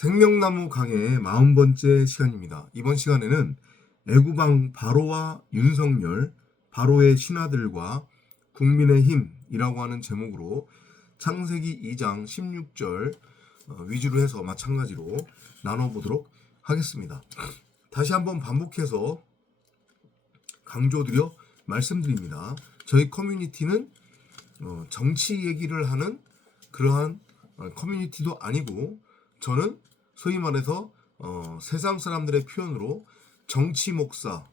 생명나무 강의 40번째 시간입니다. 이번 시간에는 애구방 바로와 윤석열, 바로의 신하들과 국민의힘이라고 하는 제목으로 창세기 2장 16절 위주로 해서 마찬가지로 나눠보도록 하겠습니다. 다시 한번 반복해서 강조드려 말씀드립니다. 저희 커뮤니티는 정치 얘기를 하는 그러한 커뮤니티도 아니고, 저는 소위 말해서 세상 사람들의 표현으로 정치 목사,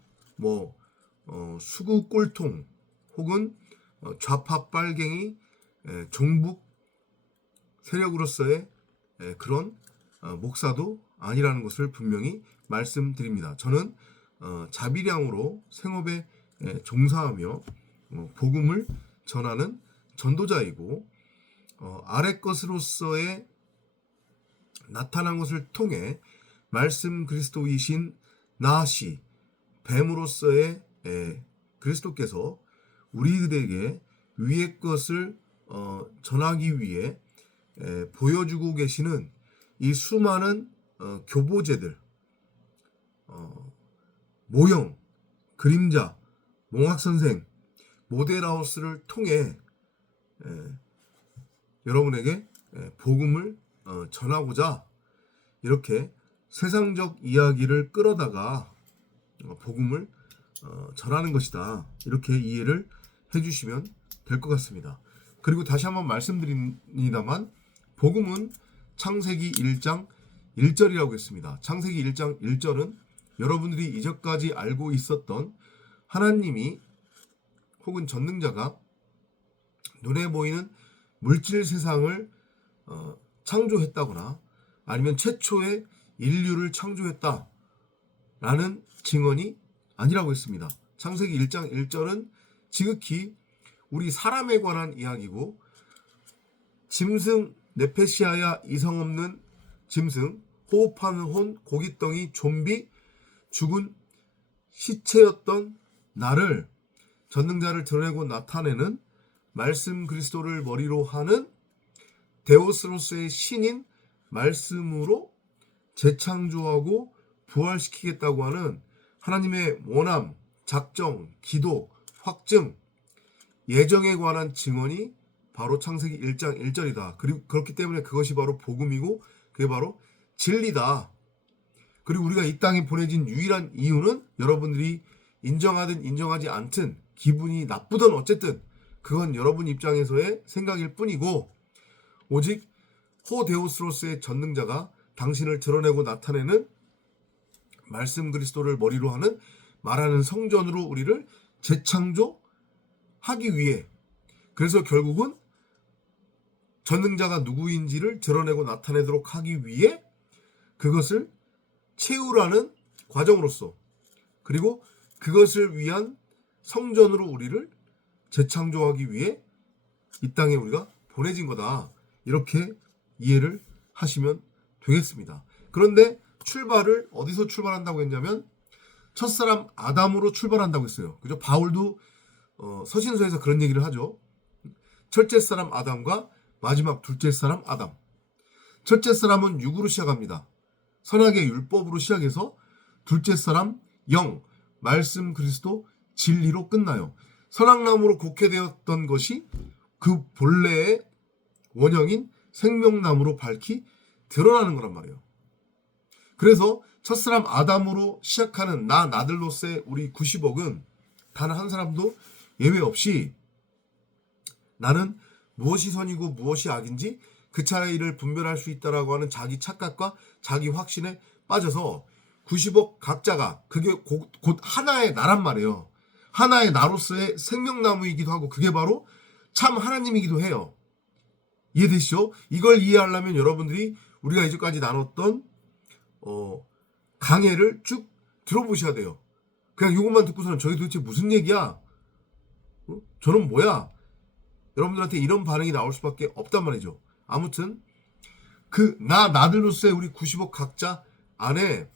수구 꼴통 혹은 좌파 빨갱이 종북 세력으로서의 그런 목사도 아니라는 것을 분명히 말씀드립니다. 저는 자비량으로 생업에 종사하며 복음을 전하는 전도자이고, 아래 것으로서의 나타난 것을 통해 말씀 그리스도이신 나시 뱀으로서의 그리스도께서 우리들에게 위의 것을 전하기 위해 보여주고 계시는 이 수많은 교보제들, 모형, 그림자, 몽학선생, 모델하우스를 통해 여러분에게 복음을 전하고자 이렇게 세상적 이야기를 끌어다가 복음을 전하는 것이다, 이렇게 이해를 해주시면 될 것 같습니다. 그리고 다시 한번 말씀드립니다만, 복음은 창세기 1장 1절이라고 했습니다. 창세기 1장 1절은 여러분들이 이전까지 알고 있었던 하나님이 혹은 전능자가 눈에 보이는 물질 세상을 창조했다거나 아니면 최초의 인류를 창조했다라는 증언이 아니라고 했습니다. 창세기 1장 1절은 지극히 우리 사람에 관한 이야기고, 짐승 네페시아야 이성 없는 짐승, 호흡하는 혼, 고깃덩이, 좀비, 죽은 시체였던 나를, 전능자를 드러내고 나타내는 말씀 그리스도를 머리로 하는 데오스로서의 신인 말씀으로 재창조하고 부활시키겠다고 하는 하나님의 원함, 작정, 기도, 확증, 예정에 관한 증언이 바로 창세기 1장 1절이다. 그리고 그렇기 때문에 그것이 바로 복음이고 그게 바로 진리다. 그리고 우리가 이 땅에 보내진 유일한 이유는 여러분들이 인정하든 인정하지 않든, 기분이 나쁘든 어쨌든 그건 여러분 입장에서의 생각일 뿐이고, 오직 호데우스로서의 전능자가 당신을 드러내고 나타내는 말씀 그리스도를 머리로 하는 말하는 성전으로 우리를 재창조하기 위해, 그래서 결국은 전능자가 누구인지를 드러내고 나타내도록 하기 위해 그것을 채우라는 과정으로서, 그리고 그것을 위한 성전으로 우리를 재창조하기 위해 이 땅에 우리가 보내진 거다, 이렇게 이해를 하시면 되겠습니다. 그런데 출발을 어디서 출발한다고 했냐면 첫사람 아담으로 출발한다고 했어요. 그죠? 바울도 서신서에서 그런 얘기를 하죠. 첫째 사람 아담과 마지막 둘째 사람 아담. 첫째 사람은 육으로 시작합니다. 선악의 율법으로 시작해서 둘째 사람 영, 말씀 그리스도 진리로 끝나요. 선악나무로 곡해되었던 것이 그 본래의 원형인 생명나무로 밝히 드러나는 거란 말이에요. 그래서 첫사람 아담으로 시작하는 나들로서의 우리 90억은 단 한 사람도 예외 없이 나는 무엇이 선이고 무엇이 악인지 그 차이를 분별할 수 있다라고 하는 자기 착각과 자기 확신에 빠져서 90억 각자가, 그게 곧 하나의 나란 말이에요. 하나의 나로서의 생명나무이기도 하고 그게 바로 참 하나님이기도 해요. 이해되시죠? 이걸 이해하려면 여러분들이 우리가 이제까지 나눴던 강해를 쭉 들어보셔야 돼요. 그냥 이것만 듣고서는 저게 도대체 무슨 얘기야? 저는 뭐야? 여러분들한테 이런 반응이 나올 수밖에 없단 말이죠. 아무튼 나들로서의 우리 90억 각자 안에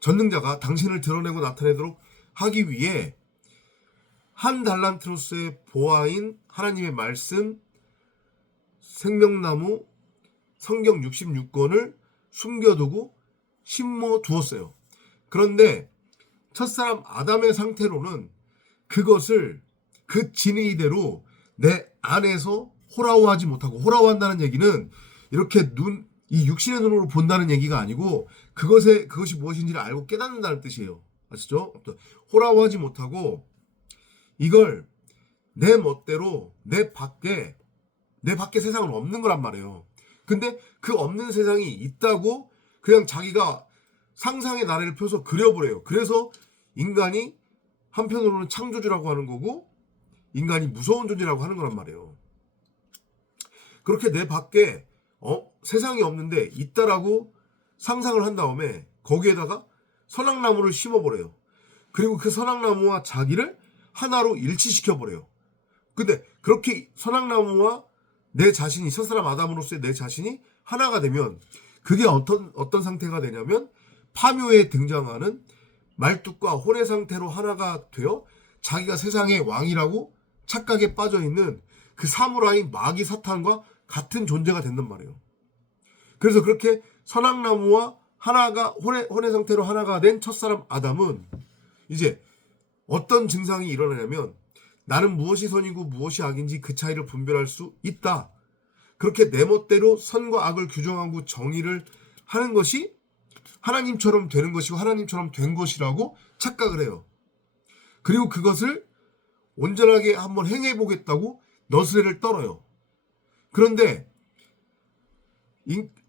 전능자가 당신을 드러내고 나타내도록 하기 위해 한 달란트로서의 보아인 하나님의 말씀, 생명나무, 성경 66권을 숨겨두고 심어 두었어요. 그런데 첫사람 아담의 상태로는 그것을 그 진의대로 내 안에서 호라워하지 못하고, 호라워한다는 얘기는 이렇게 이 육신의 눈으로 본다는 얘기가 아니고 그것이 무엇인지를 알고 깨닫는다는 뜻이에요. 아시죠? 호라워하지 못하고 이걸 내 멋대로 내 밖에 세상은 없는 거란 말이에요. 근데 그 없는 세상이 있다고 그냥 자기가 상상의 나래를 펴서 그려버려요. 그래서 인간이 한편으로는 창조주라고 하는 거고 인간이 무서운 존재라고 하는 거란 말이에요. 그렇게 내 밖에 세상이 없는데 있다라고 상상을 한 다음에 거기에다가 선악나무를 심어버려요. 그리고 그 선악나무와 자기를 하나로 일치시켜버려요. 근데 그렇게 선악나무와 내 자신이, 첫사람 아담으로서의 내 자신이 하나가 되면 그게 어떤 상태가 되냐면 파묘에 등장하는 말뚝과 혼의 상태로 하나가 되어 자기가 세상의 왕이라고 착각에 빠져있는 그 사무라이 마귀 사탄과 같은 존재가 된단 말이에요. 그래서 그렇게 선악나무와 하나가 혼의 상태로 하나가 된 첫사람 아담은 이제 어떤 증상이 일어나냐면 나는 무엇이 선이고 무엇이 악인지 그 차이를 분별할 수 있다. 그렇게 내 멋대로 선과 악을 규정하고 정의를 하는 것이 하나님처럼 되는 것이고 하나님처럼 된 것이라고 착각을 해요. 그리고 그것을 온전하게 한번 행해보겠다고 너스레를 떨어요. 그런데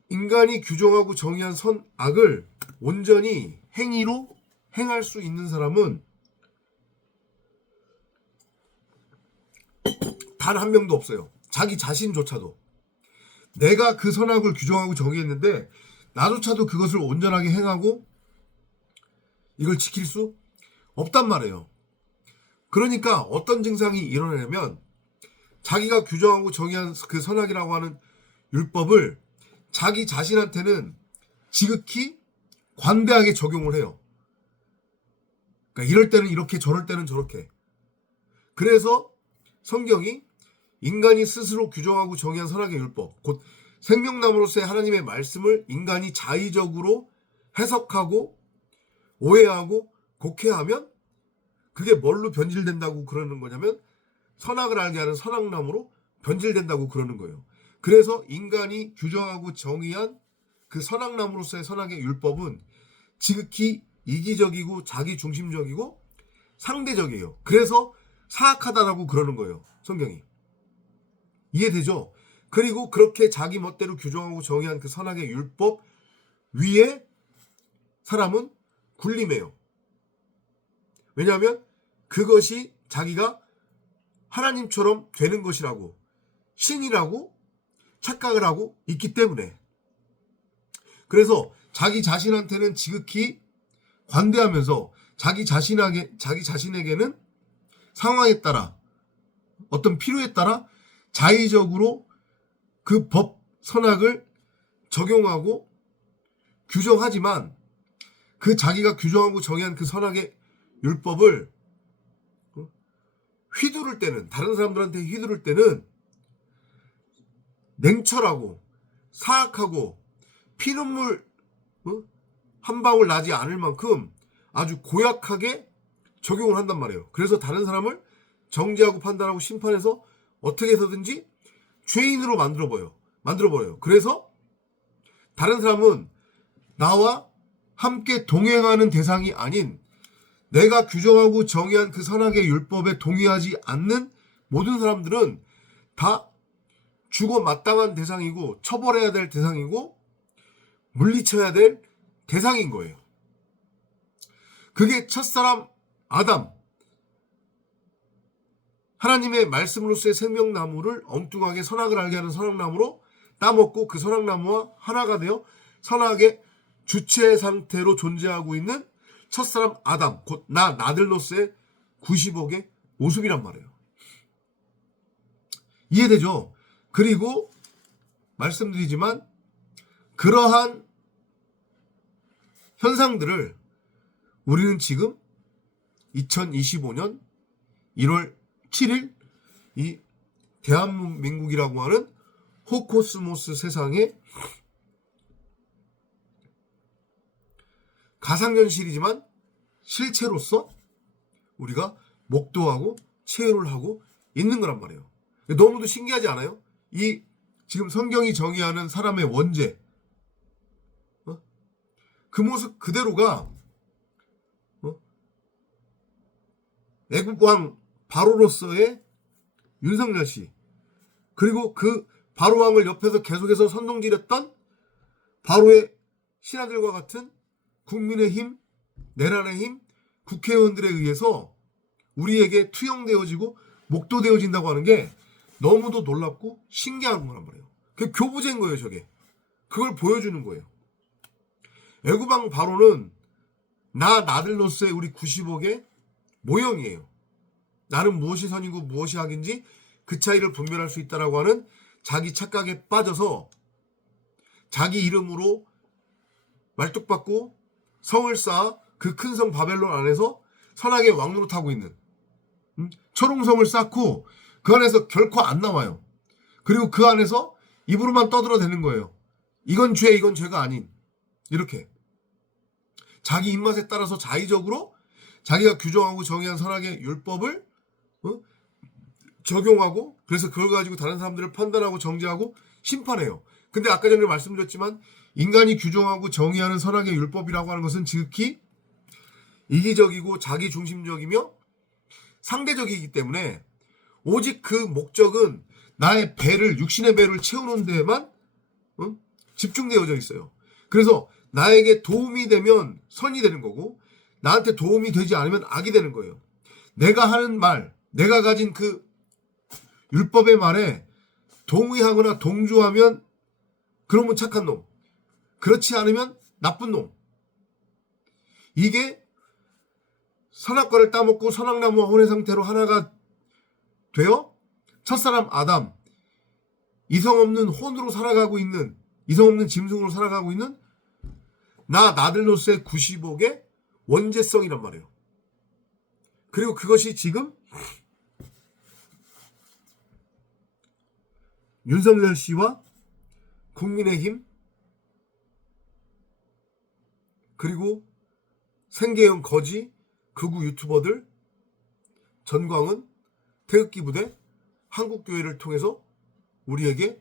인간이 규정하고 정의한 선, 악을 온전히 행위로 행할 수 있는 사람은 단 한 명도 없어요. 자기 자신조차도. 내가 그 선악을 규정하고 정의했는데 나조차도 그것을 온전하게 행하고 이걸 지킬 수 없단 말이에요. 그러니까 어떤 증상이 일어나냐면 자기가 규정하고 정의한 그 선악이라고 하는 율법을 자기 자신한테는 지극히 관대하게 적용을 해요. 그러니까 이럴 때는 이렇게 저럴 때는 저렇게. 그래서 성경이 인간이 스스로 규정하고 정의한 선악의 율법, 곧 생명나무로서의 하나님의 말씀을 인간이 자의적으로 해석하고 오해하고 곡해하면 그게 뭘로 변질된다고 그러는 거냐면 선악을 알게 하는 선악나무로 변질된다고 그러는 거예요. 그래서 인간이 규정하고 정의한 그 선악나무로서의 선악의 율법은 지극히 이기적이고 자기중심적이고 상대적이에요. 그래서 사악하다라고 그러는 거예요. 성경이. 이해되죠? 그리고 그렇게 자기 멋대로 규정하고 정의한 그 선악의 율법 위에 사람은 군림해요. 왜냐하면 그것이 자기가 하나님처럼 되는 것이라고, 신이라고 착각을 하고 있기 때문에. 그래서 자기 자신한테는 지극히 관대하면서 자기 자신에게는 상황에 따라 어떤 필요에 따라 자의적으로 그 법 선악을 적용하고 규정하지만 그 자기가 규정하고 정의한 그 선악의 율법을 휘두를 때는, 다른 사람들한테 휘두를 때는 냉철하고 사악하고 피눈물 한 방울 나지 않을 만큼 아주 고약하게 적용을 한단 말이에요. 그래서 다른 사람을 정죄하고 판단하고 심판해서 어떻게 해서든지 죄인으로 만들어버려요. 그래서 다른 사람은 나와 함께 동행하는 대상이 아닌 내가 규정하고 정의한 그 선악의 율법에 동의하지 않는 모든 사람들은 다 죽어 마땅한 대상이고 처벌해야 될 대상이고 물리쳐야 될 대상인 거예요. 그게 첫사람 아담, 하나님의 말씀으로서의 생명나무를 엉뚱하게 선악을 알게 하는 선악나무로 따먹고 그 선악나무와 하나가 되어 선악의 주체 상태로 존재하고 있는 첫사람 아담, 곧 나들로서의 90억의 모습이란 말이에요. 이해되죠? 그리고 말씀드리지만 그러한 현상들을 우리는 지금 2025년 1월 7일 이 대한민국이라고 하는 호코스모스 세상에 가상현실이지만 실체로서 우리가 목도하고 체유를 하고 있는 거란 말이에요. 너무도 신기하지 않아요? 이 지금 성경이 정의하는 사람의 원죄, 그 모습 그대로가 애국 왕 바로로서의 윤석열 씨, 그리고 그 바로 왕을 옆에서 계속해서 선동질했던 바로의 신하들과 같은 국민의힘, 내란의힘, 국회의원들에 의해서 우리에게 투영되어지고 목도되어진다고 하는 게 너무도 놀랍고 신기한 거란 말이에요. 그게 교부제인 거예요, 저게. 그걸 보여주는 거예요. 애국왕 바로는 나들로서의 우리 90억의 모형이에요. 나는 무엇이 선이고 무엇이 악인지 그 차이를 분별할 수 있다라고 하는 자기 착각에 빠져서 자기 이름으로 말뚝박고 성을 쌓아 그 큰 성 바벨론 안에서 선하게 왕노릇하고 있는 초롱성을 쌓고 그 안에서 결코 안 나와요. 그리고 그 안에서 입으로만 떠들어대는 거예요. 이건 죄, 이건 죄가 아닌. 이렇게 자기 입맛에 따라서 자의적으로 자기가 규정하고 정의한 선악의 율법을 적용하고, 그래서 그걸 가지고 다른 사람들을 판단하고 정죄하고 심판해요. 근데 아까 전에 말씀드렸지만 인간이 규정하고 정의하는 선악의 율법이라고 하는 것은 지극히 이기적이고 자기중심적이며 상대적이기 때문에 오직 그 목적은 나의 배를, 육신의 배를 채우는 데에만 집중되어져 있어요. 그래서 나에게 도움이 되면 선이 되는 거고 나한테 도움이 되지 않으면 악이 되는 거예요. 내가 하는 말, 내가 가진 그 율법의 말에 동의하거나 동조하면 그러면 착한 놈, 그렇지 않으면 나쁜 놈. 이게 선악과를 따먹고 선악나무와 혼의 상태로 하나가 되어 첫사람 아담, 이성 없는 혼으로 살아가고 있는, 이성 없는 짐승으로 살아가고 있는 나들로서의 90억의 원죄성이란 말이에요. 그리고 그것이 지금 윤석열 씨와 국민의힘 그리고 생계형 거지 극우 유튜버들, 전광훈, 태극기 부대, 한국교회를 통해서 우리에게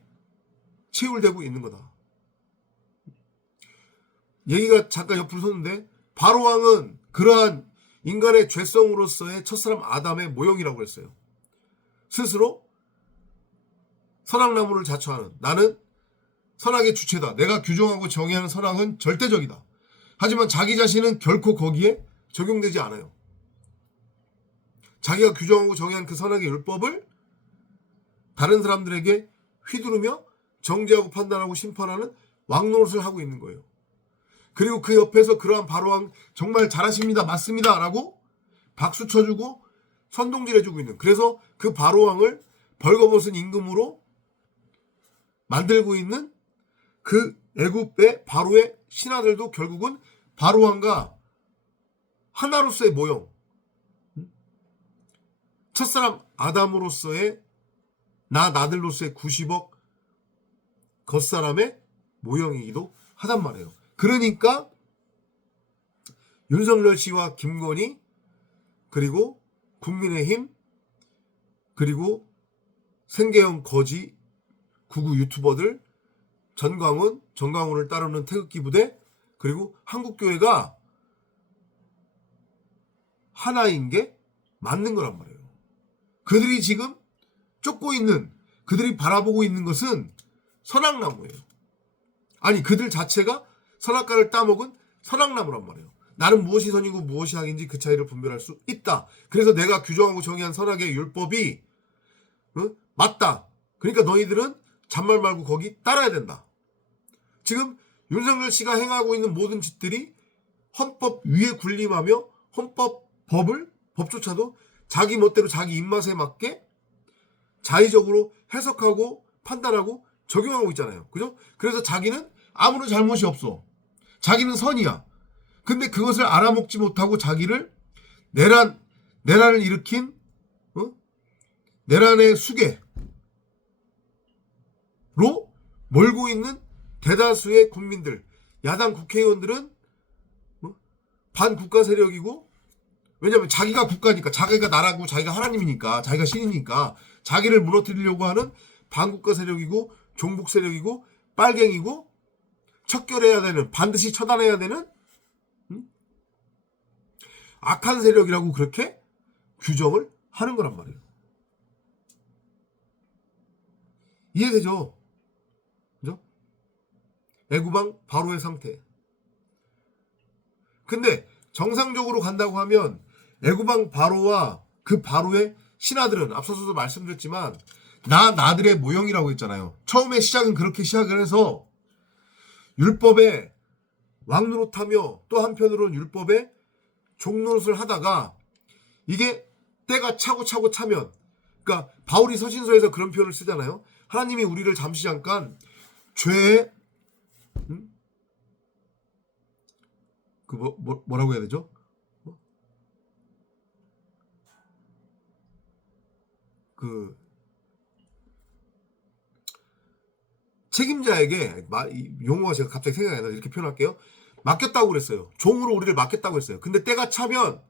치울되고 있는 거다. 얘기가 잠깐 옆으로 섰는데 바로왕은 그러한 인간의 죄성으로서의 첫사람 아담의 모형이라고 했어요. 스스로 선악나무를 자처하는, 나는 선악의 주체다. 내가 규정하고 정의하는 선악은 절대적이다. 하지만 자기 자신은 결코 거기에 적용되지 않아요. 자기가 규정하고 정의한 그 선악의 율법을 다른 사람들에게 휘두르며 정죄하고 판단하고 심판하는 왕노릇을 하고 있는 거예요. 그리고 그 옆에서 그러한 바로왕 정말 잘하십니다, 맞습니다 라고 박수 쳐주고 선동질해주고 있는, 그래서 그 바로왕을 벌거벗은 임금으로 만들고 있는 그 애굽의 바로의 신하들도 결국은 바로왕과 하나로서의 모형, 첫사람 아담으로서의 나들로서의 90억 겉사람의 모형이기도 하단 말이에요. 그러니까 윤석열 씨와 김건희 그리고 국민의힘 그리고 생계형 거지 극우 유튜버들, 정광훈을 따르는 태극기 부대 그리고 한국교회가 하나인 게 맞는 거란 말이에요. 그들이 지금 쫓고 있는, 그들이 바라보고 있는 것은 선악나무예요. 아니, 그들 자체가 선악과를 따먹은 선악나무란 말이에요. 나는 무엇이 선이고 무엇이 악인지 그 차이를 분별할 수 있다. 그래서 내가 규정하고 정의한 선악의 율법이 맞다. 그러니까 너희들은 잔말 말고 거기 따라야 된다. 지금 윤석열 씨가 행하고 있는 모든 짓들이 헌법 위에 군림하며 법조차도 자기 멋대로 자기 입맛에 맞게 자의적으로 해석하고 판단하고 적용하고 있잖아요. 그죠? 그래서 자기는 아무런 잘못이 없어. 자기는 선이야. 근데 그것을 알아먹지 못하고 자기를 내란을 일으킨 내란의 수괴로 몰고 있는 대다수의 국민들, 야당 국회의원들은 반국가 세력이고, 왜냐면 자기가 국가니까, 자기가 나라고, 자기가 하나님이니까, 자기가 신이니까 자기를 무너뜨리려고 하는 반국가 세력이고, 종북 세력이고, 빨갱이고, 척결해야 되는, 반드시 처단해야 되는 악한 세력이라고 그렇게 규정을 하는 거란 말이에요. 이해되죠? 그죠? 애구방 바로의 상태. 근데 정상적으로 간다고 하면 애구방 바로와 그 바로의 신하들은 앞서서도 말씀드렸지만 나들의 모형이라고 했잖아요. 처음에 시작은 그렇게 시작을 해서 율법에 왕노릇하며 또 한편으로는 율법에 종노릇을 하다가 이게 때가 차고 차면, 그러니까 바울이 서신서에서 그런 표현을 쓰잖아요. 하나님이 우리를 잠시 잠깐 죄의 뭐라고 해야 되죠? 그 책임자에게, 용어가 제가 갑자기 생각이 안 나서 이렇게 표현할게요. 맡겼다고 그랬어요. 종으로 우리를 맡겼다고 했어요. 근데 때가 차면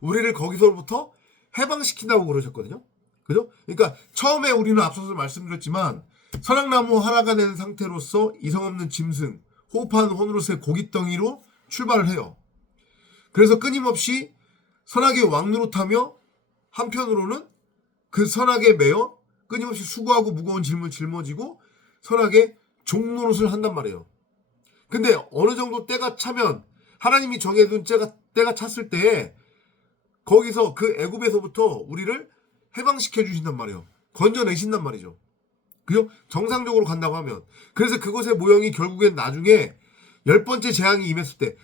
우리를 거기서부터 해방시킨다고 그러셨거든요. 그죠? 그러니까 처음에 우리는 앞서서 말씀드렸지만 선악나무 하나가 된 상태로서 이성 없는 짐승, 호흡하는 혼으로서의 고깃덩이로 출발을 해요. 그래서 끊임없이 선악의 왕노릇하며 한편으로는 그 선악에 매여 끊임없이 수고하고 무거운 짐을 짊어지고 선악의 종노릇을 한단 말이에요. 근데 어느 정도 때가 차면 하나님이 정해둔 때가 찼을 때에 거기서 그 애굽에서부터 우리를 해방시켜 주신단 말이에요. 건져내신단 말이죠. 그죠? 정상적으로 간다고 하면. 그래서 그것의 모형이 결국엔 나중에 10번째 재앙이 임했을 때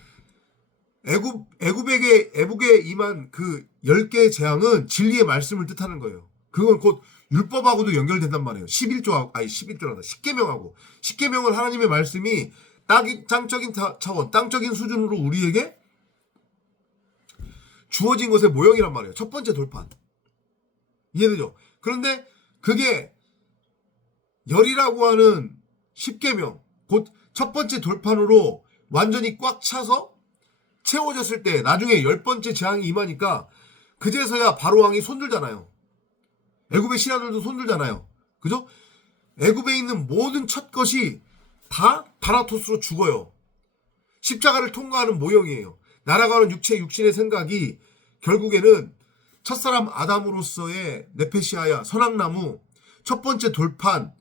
애굽에게 임한 그 10개의 재앙은 진리의 말씀을 뜻하는 거예요. 그건 곧 율법하고도 연결된단 말이에요. 11조란다. 10계명하고. 10계명은 하나님의 말씀이 땅적인 차원, 땅적인 수준으로 우리에게 주어진 것의 모형이란 말이에요. 첫 번째 돌판. 이해되죠? 그런데 그게 열이라고 하는 10계명, 곧 첫 번째 돌판으로 완전히 꽉 차서 채워졌을 때 나중에 10번째 재앙이 임하니까 그제서야 바로왕이 손들잖아요. 애굽의 신하들도 손들잖아요. 그죠? 애굽에 있는 모든 첫 것이 다 다나토스로 죽어요. 십자가를 통과하는 모형이에요. 날아가는 육신의 생각이 결국에는 첫사람 아담으로서의 네페시아야, 선악나무, 첫 번째 돌판,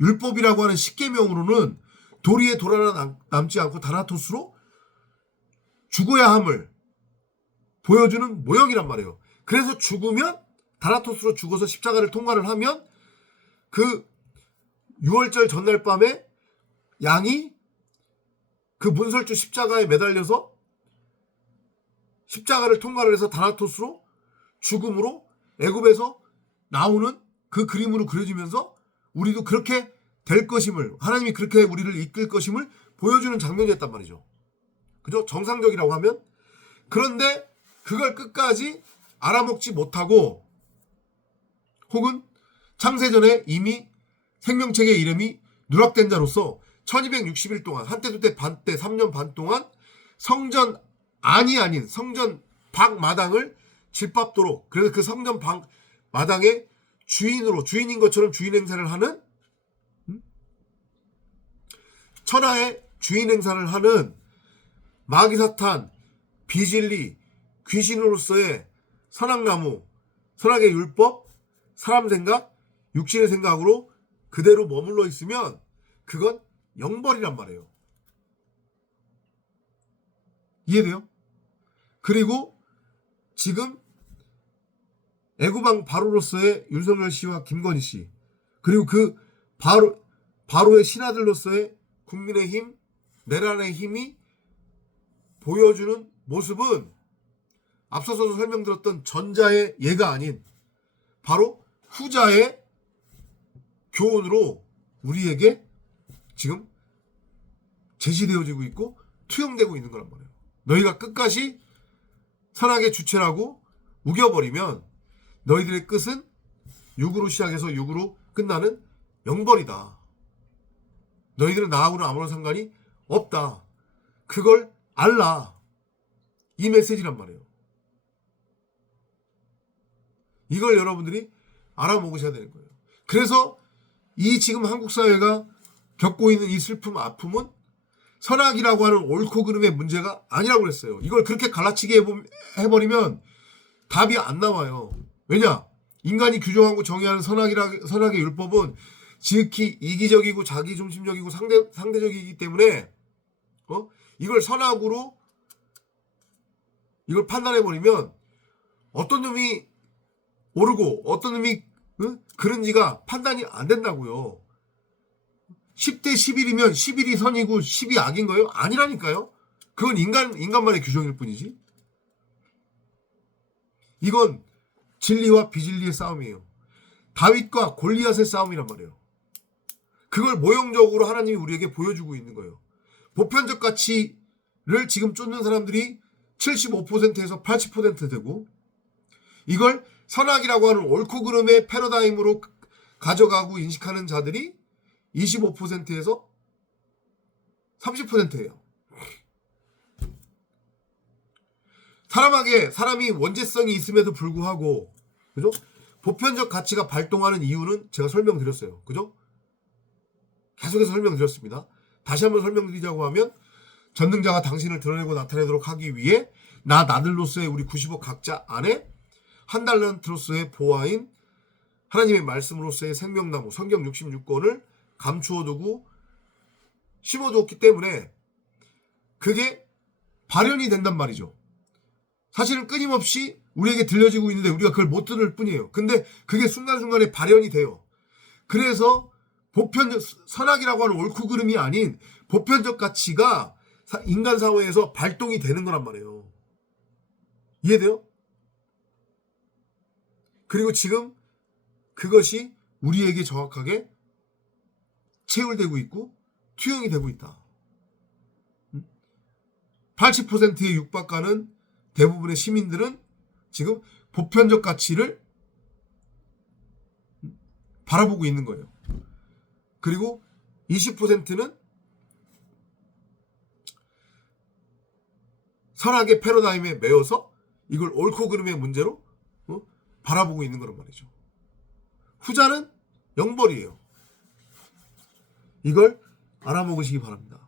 율법이라고 하는 10계명으로는 도리에 돌아나 남지 않고 다나토스로 죽어야 함을 보여주는 모형이란 말이에요. 그래서 죽으면 다나토스로 죽어서 십자가를 통과를 하면 그 6월절 전날 밤에 양이 그 문설주 십자가에 매달려서 십자가를 통과를 해서 다나토스로 죽음으로 애굽에서 나오는 그 그림으로 그려지면서 우리도 그렇게 될 것임을, 하나님이 그렇게 우리를 이끌 것임을 보여주는 장면이었단 말이죠. 그죠? 정상적이라고 하면. 그런데 그걸 끝까지 알아먹지 못하고 혹은 창세전에 이미 생명책의 이름이 누락된 자로서 1260일 동안, 한때 두때 반때 3년 반 동안 성전 안이 아닌 성전 밖 마당을 짓밟도록, 그래서 그 성전 밖 마당의 주인인 것처럼 주인 행세를 하는, 천하의 주인 행사를 하는 마귀사탄, 비진리, 귀신으로서의 선악나무, 선악의 율법, 사람 생각, 육신의 생각으로 그대로 머물러 있으면 그건 영벌이란 말이에요. 이해돼요? 그리고 지금 애구방 바로로서의 윤석열 씨와 김건희 씨, 그리고 그 바로의 신하들로서의 국민의힘, 내란의 힘이 보여주는 모습은 앞서서 설명드렸던 전자의 예가 아닌 바로 후자의 교훈으로 우리에게 지금 제시되어지고 있고 투영되고 있는 거란 말이에요. 너희가 끝까지 선악의 주체라고 우겨버리면 너희들의 끝은 육으로 시작해서 육으로 끝나는 영벌이다. 너희들은 나하고는 아무런 상관이 없다. 그걸 알라. 이 메시지란 말이에요. 이걸 여러분들이 알아먹으셔야 되는 거예요. 그래서 이 지금 한국 사회가 겪고 있는 이 슬픔, 아픔은 선악이라고 하는 옳고 그름의 문제가 아니라고 그랬어요. 이걸 그렇게 갈라치게 해버리면 답이 안 나와요. 왜냐? 인간이 규정하고 정의하는 선악의 율법은 지극히 이기적이고 자기중심적이고 상대적이기 때문에 이걸 선악으로 이걸 판단해버리면 어떤 놈이 옳고 어떤 놈이 그런지가 판단이 안 된다고요. 10대 11이면 11이 선이고 10이 악인 거예요? 아니라니까요. 그건 인간만의 규정일 뿐이지. 이건 진리와 비진리의 싸움이에요. 다윗과 골리앗의 싸움이란 말이에요. 그걸 모형적으로 하나님이 우리에게 보여주고 있는 거예요. 보편적 가치를 지금 쫓는 사람들이 75%에서 80% 되고 이걸 선악이라고 하는 옳고 그름의 패러다임으로 가져가고 인식하는 자들이 25%에서 30%예요. 사람이 원죄성이 있음에도 불구하고, 그죠? 보편적 가치가 발동하는 이유는 제가 설명드렸어요. 그죠? 계속해서 설명드렸습니다. 다시 한번 설명드리자고 하면, 전능자가 당신을 드러내고 나타내도록 하기 위해, 나들로서의 우리 90억 각자 안에 한 달란트로서의 보화인 하나님의 말씀으로서의 생명나무, 성경 66권을 감추어두고 심어두었기 때문에 그게 발현이 된단 말이죠. 사실은 끊임없이 우리에게 들려지고 있는데 우리가 그걸 못 들을 뿐이에요. 근데 그게 순간순간에 발현이 돼요. 그래서 선악이라고 하는 옳고 그름이 아닌 보편적 가치가 인간 사회에서 발동이 되는 거란 말이에요. 이해돼요? 그리고 지금 그것이 우리에게 정확하게 체울되고 있고 투영이 되고 있다. 80%에 육박하는 대부분의 시민들은 지금 보편적 가치를 바라보고 있는 거예요. 그리고 20%는 선악의 패러다임에 매여서 이걸 옳고 그름의 문제로 바라보고 있는 거란 말이죠. 후자는 영벌이에요. 이걸 알아먹으시기 바랍니다.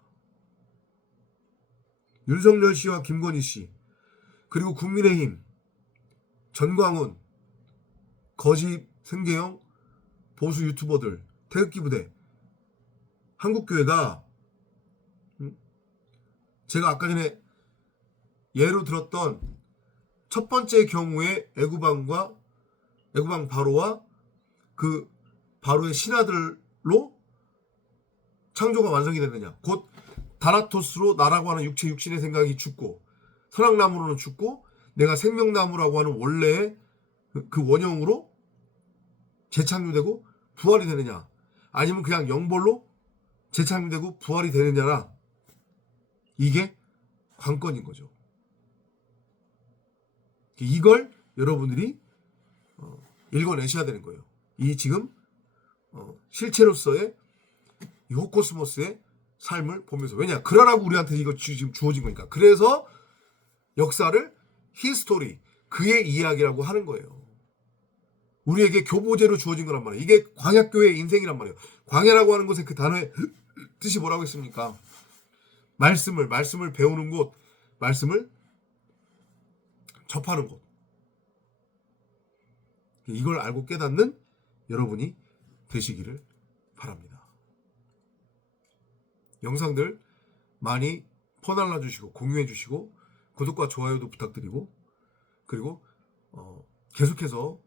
윤석열 씨와 김건희 씨 그리고 국민의힘 전광훈 거짓 승계형 보수 유튜버들 태극기 부대 한국교회가 제가 아까 전에 예로 들었던 첫 번째 경우에 애구방 바로와 그 바로의 신하들로 창조가 완성이 됐느냐. 곧 다나토스로 나라고 하는 육신의 생각이 죽고 선악나무로는 죽고 내가 생명나무라고 하는 원래의 그 원형으로 재창조되고 부활이 되느냐. 아니면 그냥 영벌로 재창조되고 부활이 되느냐라. 이게 관건인 거죠. 이걸 여러분들이 읽어내셔야 되는 거예요. 이 지금 실체로서의 이 호코스모스의 삶을 보면서. 왜냐? 그러라고 우리한테 이거 지금 주어진 거니까. 그래서 역사를 히스토리, 그의 이야기라고 하는 거예요. 우리에게 교보제로 주어진 거란 말이에요. 이게 광야교회의 인생이란 말이에요. 광야라고 하는 곳의 그 단어의 뜻이 뭐라고 했습니까? 말씀을 배우는 곳, 말씀을 접하는 곳. 이걸 알고 깨닫는 여러분이 되시기를 바랍니다. 영상들 많이 퍼날라 주시고 공유해 주시고 구독과 좋아요도 부탁드리고 그리고 계속해서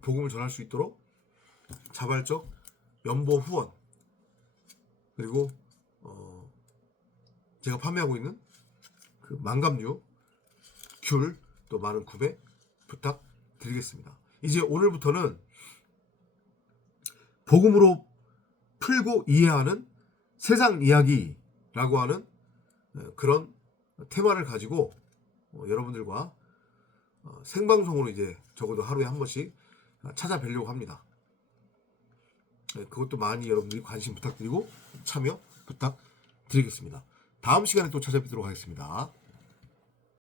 복음을 전할 수 있도록 자발적 연보 후원 그리고 제가 판매하고 있는 그 망감류 귤 또 많은 구매 부탁드리겠습니다. 이제 오늘부터는 복음으로 풀고 이해하는 세상 이야기라고 하는 그런 테마를 가지고 여러분들과 생방송으로 이제 적어도 하루에 한 번씩 찾아뵈려고 합니다. 네, 그것도 많이 여러분들이 관심 부탁드리고 참여 부탁드리겠습니다. 다음 시간에 또 찾아뵙도록 하겠습니다.